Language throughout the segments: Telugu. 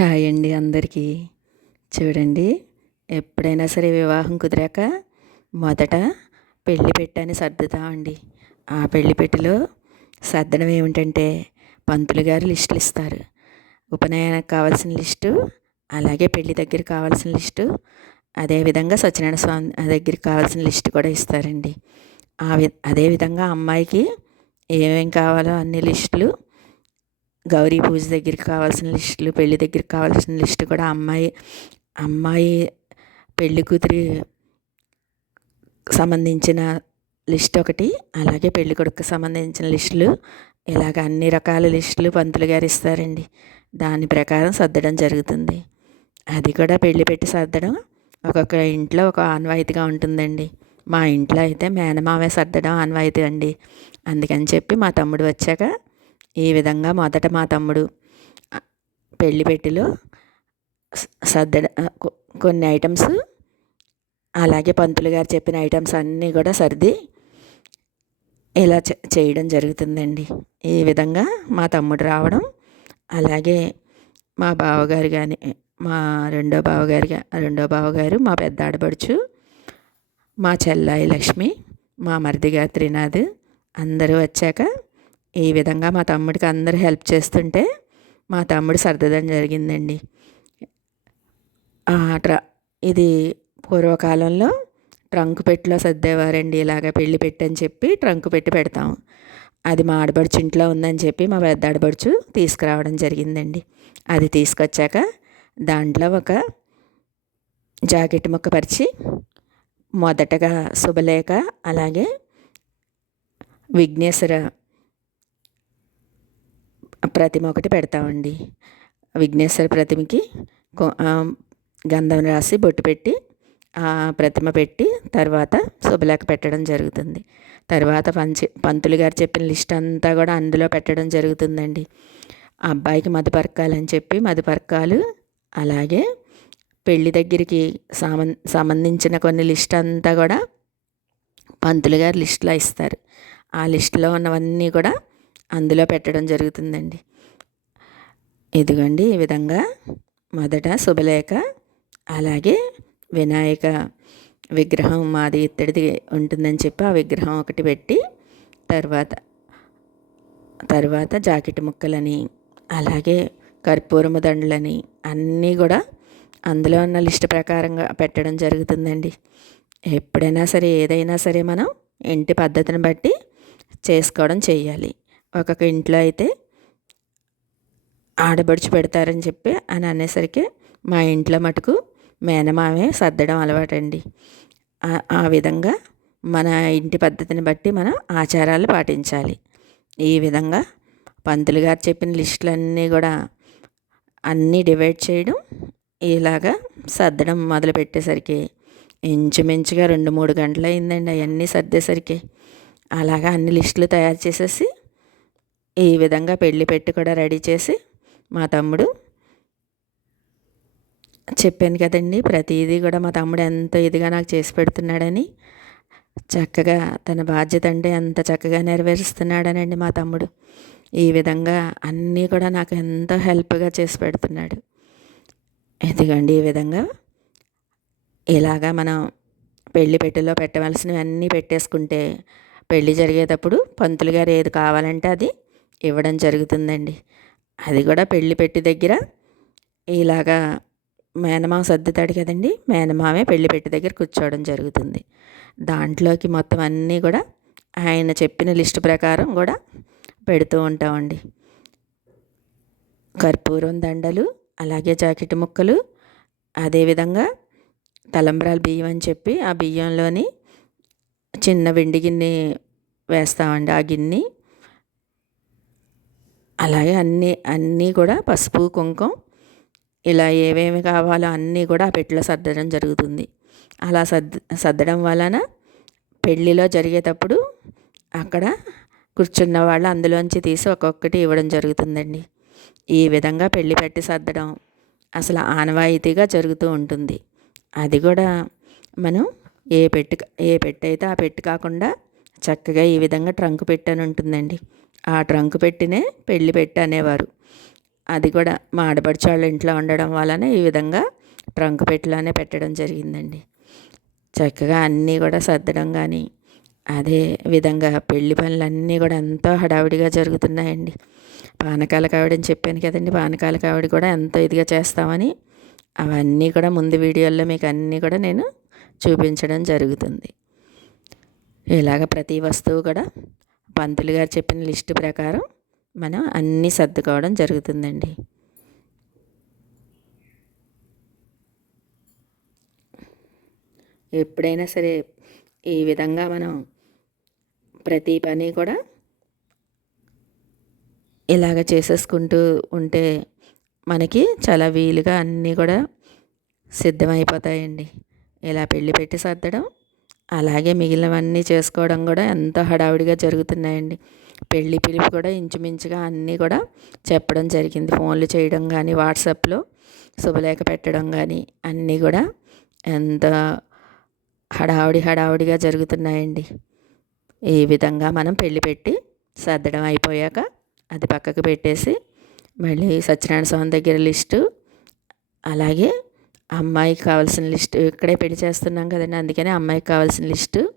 హాయ్ అండి అందరికీ. చూడండి ఎప్పుడైనా సరే వివాహం కుదిరాక మొదట పెళ్ళి పెట్టని సర్దుతామండి ఆ పెళ్ళి పెట్టెలో సర్దడం ఏమిటంటే పంతులు గారు లిస్టులు ఇస్తారు. ఉపనయనానికి కావాల్సిన లిస్టు అలాగే పెళ్ళి దగ్గర కావాల్సిన లిస్టు అదేవిధంగా సత్యనారాయణ స్వామి దగ్గరికి కావాల్సిన లిస్టు కూడా ఇస్తారండి. ఆ వి అదేవిధంగా అమ్మాయికి ఏమేం కావాలో అన్ని లిస్టులు గౌరీ పూజ దగ్గరికి కావాల్సిన లిస్టులు పెళ్ళి దగ్గరికి కావాల్సిన లిస్టు కూడా అమ్మాయి అమ్మాయి పెళ్ళి కూతురి సంబంధించిన లిస్ట్ ఒకటి అలాగే పెళ్ళి కొడుకు సంబంధించిన లిస్టులు. ఇలాగ అన్ని రకాల లిస్టులు పంతులు గారు ఇస్తారండి. దాని ప్రకారం సర్దడం జరుగుతుంది. అది కూడా పెళ్ళి పెట్టి సర్దడం ఒక్కొక్క ఇంట్లో ఒక ఆన్వాయితీగా ఉంటుందండి. మా ఇంట్లో అయితే మేనమామే సర్దడం ఆన్వాయితీ అండి. అందుకని చెప్పి మా తమ్ముడు వచ్చాక ఈ విధంగా మొదట మా తమ్ముడు పెళ్ళి పెట్టిలో సర్దడ కొన్ని ఐటమ్స్ అలాగే పంతులు గారు చెప్పిన ఐటమ్స్ అన్నీ కూడా సర్ది ఇలా చేయడం జరుగుతుందండి. ఈ విధంగా మా తమ్ముడు రావడం అలాగే మా బావగారు కానీ మా రెండో బావగారు రెండో బావగారు మా పెద్ద ఆడపడుచు మా చెల్లాయి లక్ష్మి మా మరిదిగా త్రినాథ్ అందరూ వచ్చాక ఈ విధంగా మా తమ్ముడికి అందరూ హెల్ప్ చేస్తుంటే మా తమ్ముడు సర్దడం జరిగిందండి. ట్ర ఇది పూర్వకాలంలో ట్రంక్ పెట్టిలో సర్దేవారండి. ఇలాగ పెళ్ళి పెట్టని చెప్పి ట్రంక్ పెట్టి పెడతాం. అది మా ఆడబడుచు ఇంట్లో ఉందని చెప్పి మా పెద్ద ఆడబడుచు తీసుకురావడం జరిగిందండి. అది తీసుకొచ్చాక దాంట్లో ఒక జాకెట్ ముక్క పరిచి మొదటగా శుభలేఖ అలాగే విఘ్నేశ్వర ప్రతిమ ఒకటి పెడతామండి. విఘ్నేశ్వర ప్రతిమకి గంధం రాసి బొట్టు పెట్టి ప్రతిమ పెట్టి తర్వాత శుభలేఖ పెట్టడం జరుగుతుంది. తర్వాత పంచి పంతులు గారు చెప్పిన లిస్ట్ అంతా కూడా అందులో పెట్టడం జరుగుతుందండి. అబ్బాయికి మధుపరకాలని చెప్పి మధుపరకాలు అలాగే పెళ్ళి దగ్గరికి సంబంధించిన కొన్ని లిస్ట్ అంతా కూడా పంతులు గారు లిస్టులో ఇస్తారు. ఆ లిస్టులో ఉన్నవన్నీ కూడా అందులో పెట్టడం జరుగుతుందండి. ఇదిగోండి ఈ విధంగా మొదట శుభలేఖ అలాగే వినాయక విగ్రహం మాది ఇత్తడిది ఉంటుందని చెప్పి ఆ విగ్రహం ఒకటి పెట్టి తర్వాత తర్వాత జాకెట్ ముక్కలని అలాగే కర్పూరము దండలని అన్నీ కూడా అందులో ఉన్న లిస్ట్ ప్రకారంగా పెట్టడం జరుగుతుందండి. ఎప్పుడైనా సరే ఏదైనా సరే మనం ఇంటి పద్ధతిని బట్టి చేసుకోవడం చేయాలి ఒక్కొక్క ఇంట్లో అయితే ఆడబడుచు పెడతారని చెప్పి అని అనేసరికి మా ఇంట్లో మటుకు మేనమామే సర్దడం అలవాటండి. ఆ విధంగా మన ఇంటి పద్ధతిని బట్టి మనం ఆచారాలు పాటించాలి. ఈ విధంగా పంతులు గారు చెప్పిన లిస్టులన్నీ కూడా అన్నీ డివైడ్ చేయడం ఇలాగా సర్దడం మొదలు పెట్టేసరికి ఇంచుమించుగా రెండు మూడు గంటలు అయిందండి అవన్నీ సర్దేసరికి. అలాగా అన్ని లిస్టులు తయారు చేసేసి ఈ విధంగా పెళ్ళి పెట్టి కూడా రెడీ చేసి మా తమ్ముడు చెప్పాను కదండి ప్రతిదీ కూడా మా తమ్ముడు ఎంత ఇదిగా నాకు చేసి పెడుతున్నాడని. చక్కగా తన బాధ్యత అంటే ఎంత చక్కగా నెరవేరుస్తున్నాడనండి మా తమ్ముడు. ఈ విధంగా అన్నీ కూడా నాకు ఎంతో హెల్ప్గా చేసి పెడుతున్నాడు. ఎందుకండి ఈ విధంగా ఇలాగా మనం పెళ్ళి పెట్టెలో పెట్టవలసినవి అన్నీ పెట్టేసుకుంటే పెళ్ళి జరిగేటప్పుడు పంతులు గారు ఏది కావాలంటే అది ఇవ్వడం జరుగుతుందండి. అది కూడా పెళ్ళి పెట్టి దగ్గర ఇలాగా మేనమామ సర్దుతాడు కదండి. మేనమామే పెళ్ళి పెట్టి దగ్గర కూర్చోవడం జరుగుతుంది. దాంట్లోకి మొత్తం అన్నీ కూడా ఆయన చెప్పిన లిస్ట్ ప్రకారం కూడా పెడుతూ ఉంటామండి. కర్పూరం దండలు అలాగే జాకెట్ ముక్కలు అదేవిధంగా తలంబ్రాలు బియ్యం అని చెప్పి ఆ బియ్యంలోని చిన్న వెండి గిన్నె వేస్తామండి ఆ గిన్నె. అలాగే అన్నీ అన్నీ కూడా పసుపు కుంకుమ ఇలా ఏమేమి కావాలో అన్నీ కూడా ఆ పెట్టెలో సర్దడం జరుగుతుంది. అలా సర్ద సర్దడం వలన పెళ్ళిలో జరిగేటప్పుడు అక్కడ కూర్చున్న వాళ్ళు అందులోంచి తీసి ఒక్కొక్కటి ఇవ్వడం జరుగుతుందండి. ఈ విధంగా పెళ్ళి పెట్టి సర్దడం అసలు ఆనవాయితీగా జరుగుతూ ఉంటుంది. అది కూడా మనం ఏ పెట్టు ఏ పెట్టయితే ఆ పెట్టు కాకుండా చక్కగా ఈ విధంగా ట్రంక్ పెట్టని ఉంటుందండి. ఆ ట్రంక్ పెట్టినే పెళ్ళి పెట్టి అనేవారు అది కూడా మా ఆడపడిచాళ్ళ ఇంట్లో ఉండడం వలన ఈ విధంగా ట్రంక్ పెట్టిలోనే పెట్టడం జరిగిందండి. చక్కగా అన్నీ కూడా సర్దడం కానీ అదే విధంగా పెళ్ళి పనులన్నీ కూడా ఎంతో హడావిడిగా జరుగుతున్నాయండి. పానకాల కావిడని చెప్పాను కదండి పానకాల కావిడి కూడా ఎంతో ఇదిగా చేస్తామని అవన్నీ కూడా ముందు వీడియోల్లో మీకు అన్నీ కూడా నేను చూపించడం జరుగుతుంది. ఇలాగ ప్రతి వస్తువు కూడా పంతులు గారు చెప్పిన లిస్టు ప్రకారం మనం అన్నీ సర్దుకోవడం జరుగుతుందండి. ఎప్పుడైనా సరే ఈ విధంగా మనం ప్రతి పని కూడా ఇలాగ చేసేసుకుంటూ ఉంటే మనకి చాలా వీలుగా అన్నీ కూడా సిద్ధమైపోతాయండి. ఇలా పెళ్ళి పెట్టి సర్దడం అలాగే మిగిలినవన్నీ చేసుకోవడం కూడా ఎంతో హడావిడిగా జరుగుతున్నాయండి. పెళ్ళి పిలుపు కూడా ఇంచుమించుగా అన్నీ కూడా చెప్పడం జరిగింది. ఫోన్లు చేయడం కానీ వాట్సాప్లో శుభలేఖ పెట్టడం కానీ అన్నీ కూడా ఎంత హడావుడి హడావుడిగా జరుగుతున్నాయండి. ఈ విధంగా మనం పెళ్ళి పెట్టి సర్దడం అయిపోయాక అది పక్కకు పెట్టేసి మళ్ళీ సత్యనారాయణ స్వామి దగ్గర లిస్టు అలాగే అమ్మాయికి కావాల్సిన లిస్టు ఇక్కడే పెళ్ళి చేస్తున్నాం కదండి అందుకని అమ్మాయికి కావాల్సిన లిస్టు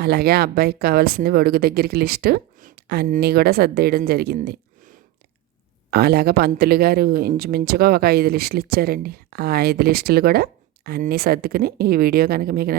అలాగే అబ్బాయికి కావాల్సిన ఒడుగు దగ్గరికి లిస్టు అన్నీ కూడా సర్దేయడం జరిగింది. అలాగ పంతులు గారు ఇంచుమించుగా ఒక ఐదు లిస్టులు ఇచ్చారండి. ఆ ఐదు లిస్టులు కూడా అన్నీ సర్దుకుని ఈ వీడియో కనుక మీకు